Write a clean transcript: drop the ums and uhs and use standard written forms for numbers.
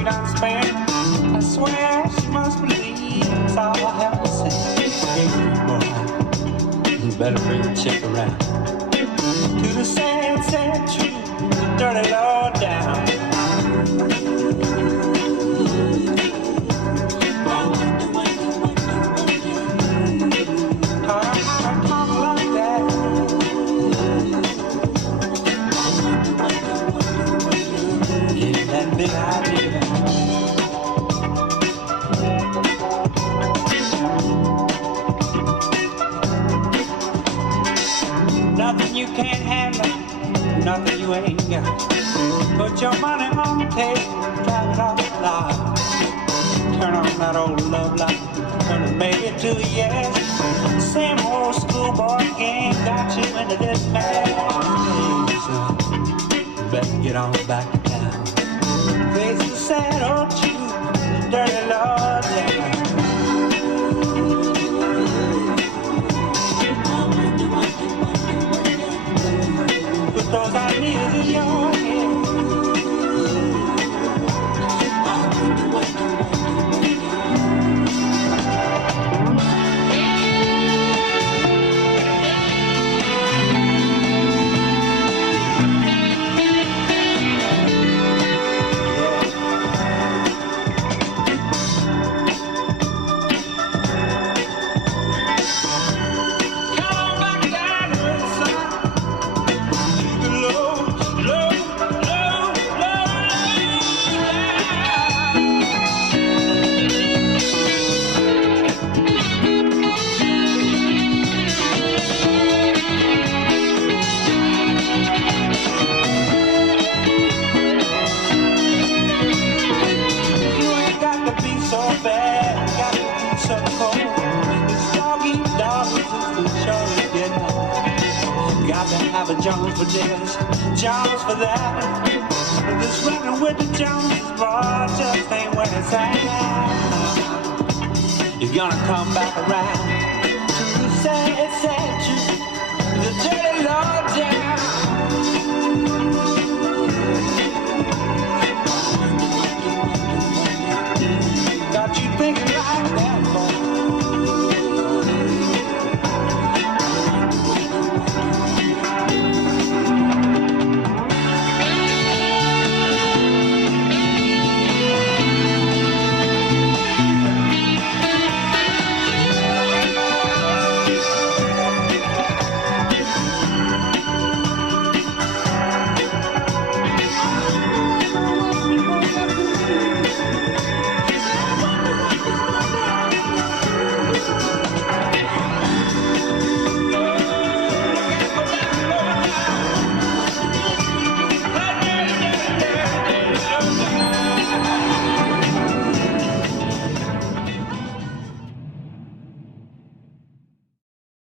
she done spent. I swear she must believe it's all I have to say. Hey, boy, you better bring the chick around to the sad, sad truth, the dirty low down. Big idea. Nothing you can't handle, nothing you ain't got. Put your money on the table, drive it off the lot. Turn on that old love light, turn it maybe to a yes. Same old schoolboy game got you into this mess. Better get on back to town. Face the sad old truth, the dirty Lord down. Put those ideas in your head. Have a Jones for this, Jones for that. This running with the Joneses, boy, just ain't where it's at. You're gonna come back around to the sad, sad truth, the dirty Lord.